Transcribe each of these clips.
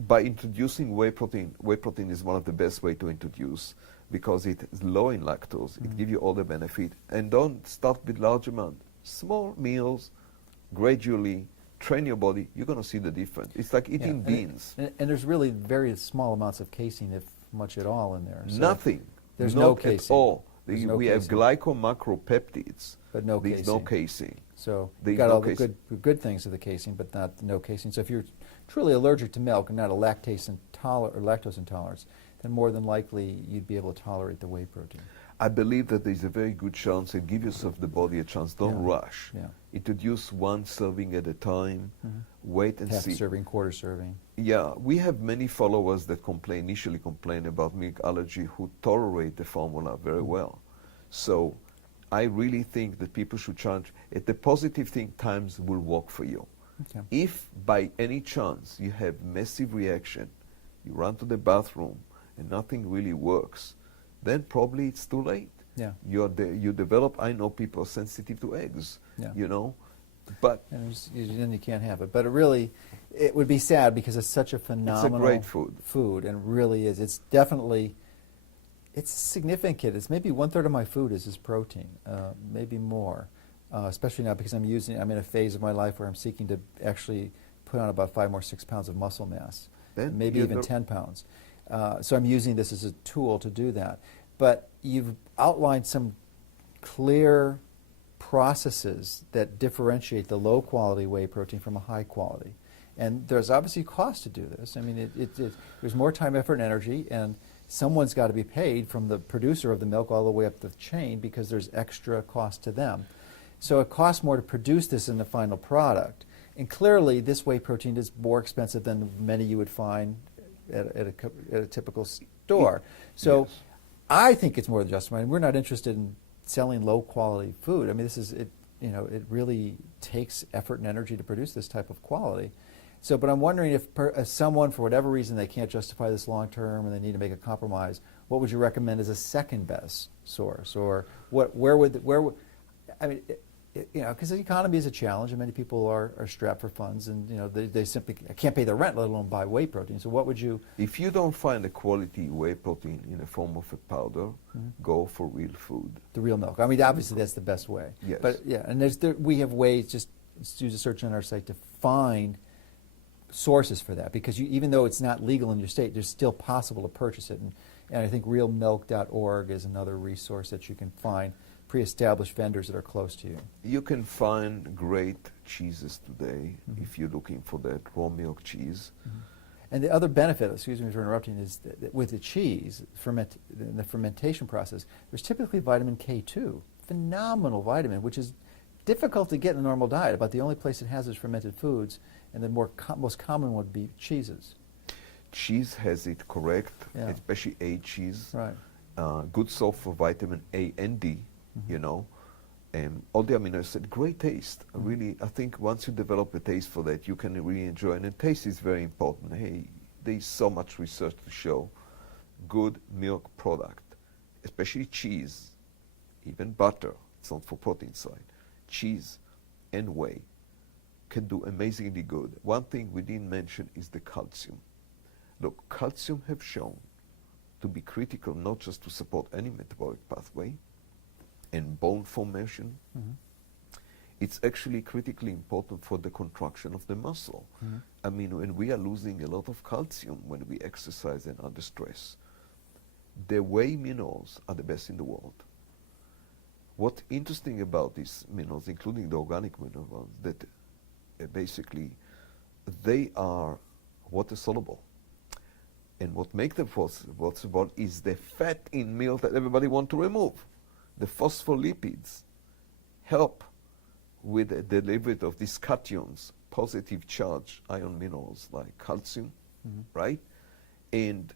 by introducing whey protein is one of the best way to introduce because it is low in lactose. It gives you all the benefit. And don't start with large amount. Small meals, gradually train your body. You're going to see the difference. It's like eating beans. And there's really very small amounts of casein, if much at all, in there. So nothing. There's not no casein. At all. We have glycomacropeptides. But no There's casein. no casein. So There's you've got no all the casein. good things of the casein, but not no casein. So if you're truly allergic to milk and not a lactose intolerance, then more than likely you'd be able to tolerate the whey protein. I believe that there's a very good chance, and give yourself the body a chance. Don't rush. Yeah. Introduce one serving at a time. Wait and Half see. serving, quarter serving. Yeah, we have many followers that initially complain about milk allergy who tolerate the formula very well. So I really think that people should change. The positive thing, times will work for you. Okay. If by any chance you have massive reaction, you run to the bathroom and nothing really works, then probably it's too late. Yeah. You develop, I know people are sensitive to eggs, you know, but and then you can't have it. But it would be sad because it's such a phenomenal great food, and really is. It's definitely, it's significant. It's maybe 1/3 of my food is protein, maybe more, especially now because I'm in a phase of my life where I'm seeking to actually put on about 5 or 6 pounds of muscle mass, then maybe even 10 pounds. So I'm using this as a tool to do that. But you've outlined some clear processes that differentiate the low-quality whey protein from a high-quality. And there's obviously cost to do this. I mean, there's more time, effort, and energy, and someone's got to be paid from the producer of the milk all the way up the chain because there's extra cost to them. So it costs more to produce this in the final product. And clearly, this whey protein is more expensive than many you would find at a typical store. So yes. I think it's more than justified. We're not interested in selling low-quality food. I mean, it really takes effort and energy to produce this type of quality. So, but I'm wondering if someone, for whatever reason, they can't justify this long-term and they need to make a compromise, what would you recommend as a second-best source? Or because the economy is a challenge and many people are strapped for funds and, they simply can't pay their rent, let alone buy whey protein. So what would you... If you don't find a quality whey protein in the form of a powder, go for real food. The real milk. I mean, obviously that's the best way. Yes. But yeah, and we have ways, just do a search on our site to find sources for that, because even though it's not legal in your state, there's still possible to purchase it. And I think realmilk.org is another resource that you can find pre-established vendors that are close to you. You can find great cheeses today if you're looking for that raw milk cheese. And the other benefit, excuse me for interrupting, is that with the cheese, in the fermentation process, there's typically vitamin K2, phenomenal vitamin, which is difficult to get in a normal diet. About the only place it has is fermented foods, and the most common would be cheeses. Cheese has it correct, Yeah. especially A cheese. Right. Good source for vitamin A and D, and all the amino acids, great taste. Really, I think once you develop a taste for that, you can really enjoy it. And taste is very important. Hey, there's so much research to show good milk product, especially cheese, even butter, it's not for protein side, cheese and whey can do amazingly good. One thing we didn't mention is the calcium. Look, calcium have shown to be critical not just to support any metabolic pathway and bone formation. It's actually critically important for the contraction of the muscle. I mean, when we are losing a lot of calcium when we exercise and under stress, the whey minerals are the best in the world. What's interesting about these minerals, including the organic minerals, that basically they are water soluble. And what makes them water soluble is the fat in milk that everybody wants to remove. The phospholipids help with the delivery of these cations, positive charge ion minerals like calcium, right? And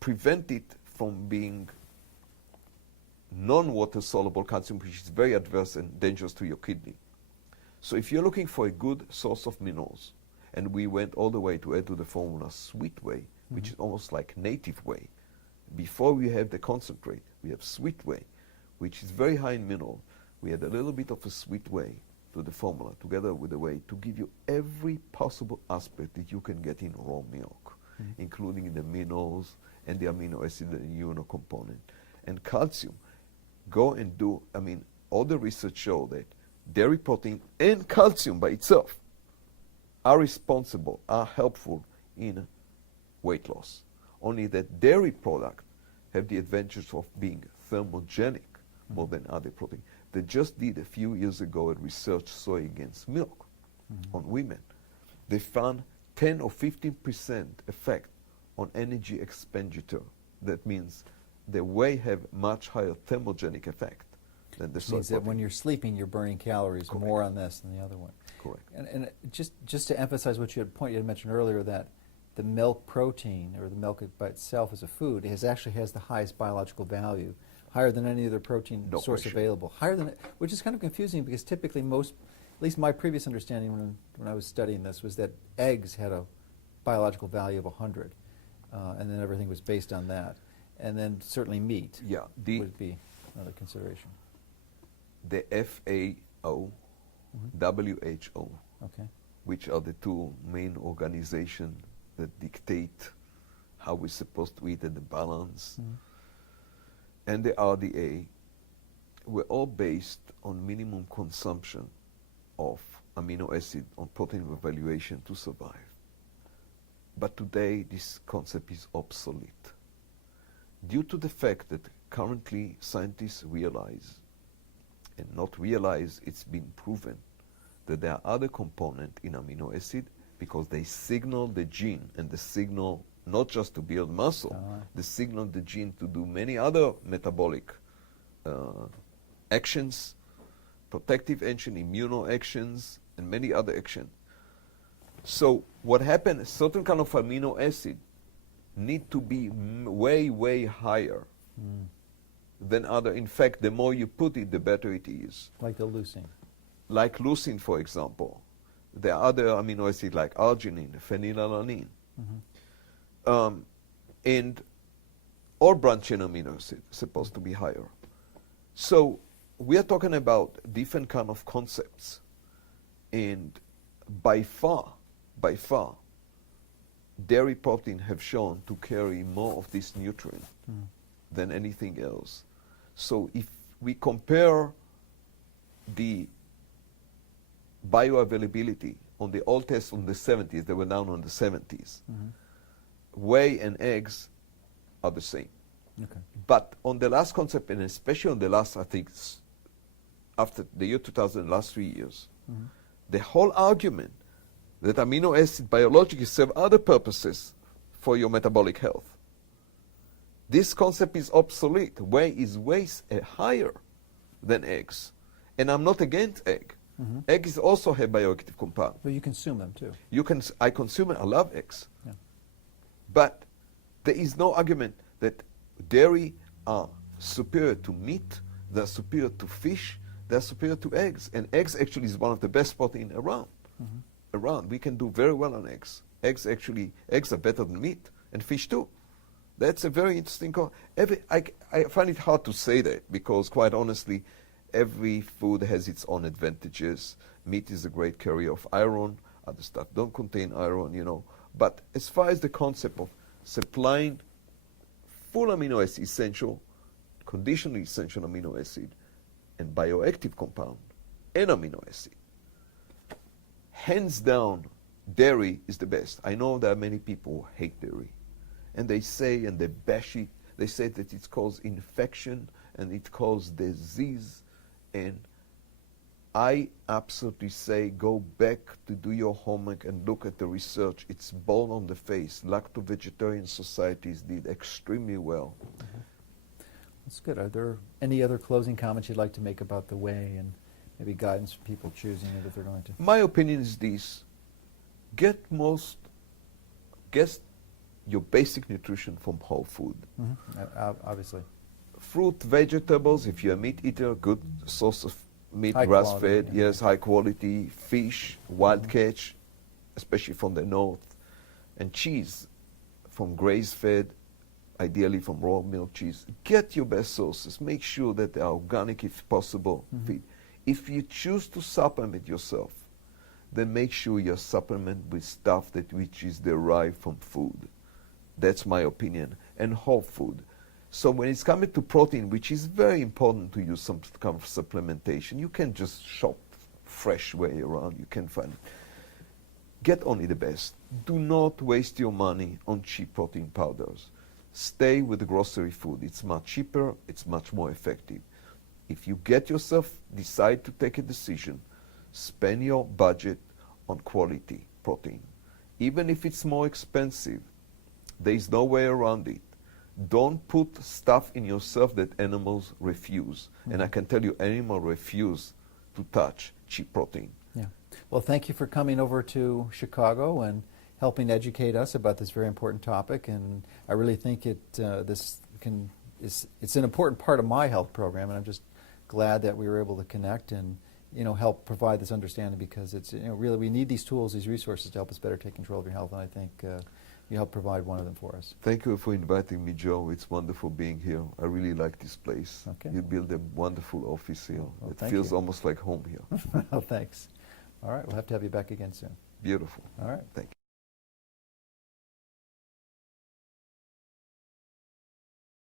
prevent it from being non-water soluble calcium, which is very adverse and dangerous to your kidney. So if you're looking for a good source of minerals, and we went all the way to add to the formula sweet whey, which is almost like native whey. Before we have the concentrate, we have sweet whey, which is very high in mineral. We add a little bit of a sweet whey, to the formula, together with the whey, to give you every possible aspect that you can get in raw milk, including the minerals and the amino acid and immuno component. And calcium, go and do, all the research show that dairy protein and calcium by itself are responsible, are helpful in weight loss. Only that dairy products have the advantage of being thermogenic more than other proteins. They just did a few years ago a research soy against milk on women. They found 10 or 15% effect on energy expenditure. That means the whey have much higher thermogenic effect than the soy Means that protein. when you're sleeping, you're burning calories Correct. more on this than the other one. Correct. And just to emphasize what you had mentioned earlier, that the milk protein, or the milk by itself as a food, actually has the highest biological value, higher than any other protein No source question. available. Higher than, which is kind of confusing because typically most, at least my previous understanding when I was studying this, was that eggs had a biological value of 100, and then everything was based on that. And then certainly meat Yeah, would be another consideration. the FAO, WHO, Okay. which are the two main organizations that dictate how we're supposed to eat and the balance, and the RDA, were all based on minimum consumption of amino acid on protein evaluation to survive. But today this concept is obsolete due to the fact that currently scientists realize, and not realize, it's been proven, that there are other components in amino acid because they signal the gene, and the signal not just to build muscle, they signal the gene to do many other metabolic actions, protective action, immuno actions, and many other actions. So what happened, certain kind of amino acid need to be way, way higher than other. In fact, the more you put it, the better it is. Like the leucine. Like leucine, for example. There are other amino acids like arginine, phenylalanine, and all branching amino acids supposed to be higher. So we are talking about different kind of concepts, and by far, dairy protein have shown to carry more of this nutrient than anything else. So if we compare the bioavailability on the old tests on the 70s, they were down on the 70s. Whey and eggs are the same. Okay. But on the last concept, and especially on the last, I think, after the year 2000, last 3 years, the whole argument that amino acid biologically serve other purposes for your metabolic health. This concept is obsolete. Whey is way higher than eggs. And I'm not against egg. Eggs also have bioactive compound. But you consume them too. I consume it, I love eggs. Yeah. But there is no argument that dairy are superior to meat, they're superior to fish, they're superior to eggs. And eggs actually is one of the best protein around. We can do very well on eggs. Eggs are better than meat, and fish too. That's a very interesting I find it hard to say that because, quite honestly, every food has its own advantages. Meat is a great carrier of iron. Other stuff don't contain iron, But as far as the concept of supplying full amino acid essential, conditionally essential amino acid, and bioactive compound, and amino acid, hands down, dairy is the best. I know there are many people who hate dairy. And they say, and they bash it, they say that it causes infection and it causes disease. And I absolutely say go back to do your homework and look at the research. It's born on the face. Lacto-vegetarian societies did extremely well. That's good. Are there any other closing comments you'd like to make about the whey and maybe guidance for people choosing it if they're going to? My opinion is this. Get your basic nutrition from whole food. Obviously. Fruit, vegetables, if you're a meat eater, good source of meat, High grass-fed, quality, yeah. yes, high quality. Fish, wild catch, especially from the north. And cheese, from graze-fed, ideally from raw milk cheese. Get your best sources. Make sure that they are organic if possible. If you choose to supplement yourself, then make sure you supplement with stuff that which is derived from food. That's my opinion. And whole food. So when it's coming to protein, which is very important to use some kind of supplementation, you can just shop fresh way around. You can find it. Get only the best. Do not waste your money on cheap protein powders. Stay with the grocery food. It's much cheaper. It's much more effective. If you get yourself, decide to take a decision, spend your budget on quality protein. Even if it's more expensive, there is no way around it. Don't put stuff in yourself that animals refuse. Mm-hmm. And I can tell you, animals refuse to touch cheap protein. Yeah. Well, thank you for coming over to Chicago and helping educate us about this very important topic. And I really think it's an important part of my health program, and I'm just glad that we were able to connect and help provide this understanding, because it's really we need these tools, these resources to help us better take control of your health, and I think you help provide one of them for us. Thank you for inviting me, Joe. It's wonderful being here. I really like this place. Okay. You built a wonderful office here. Well, it feels almost like home here. Well, thanks. All right, we'll have to have you back again soon. Beautiful. All right. Thank you.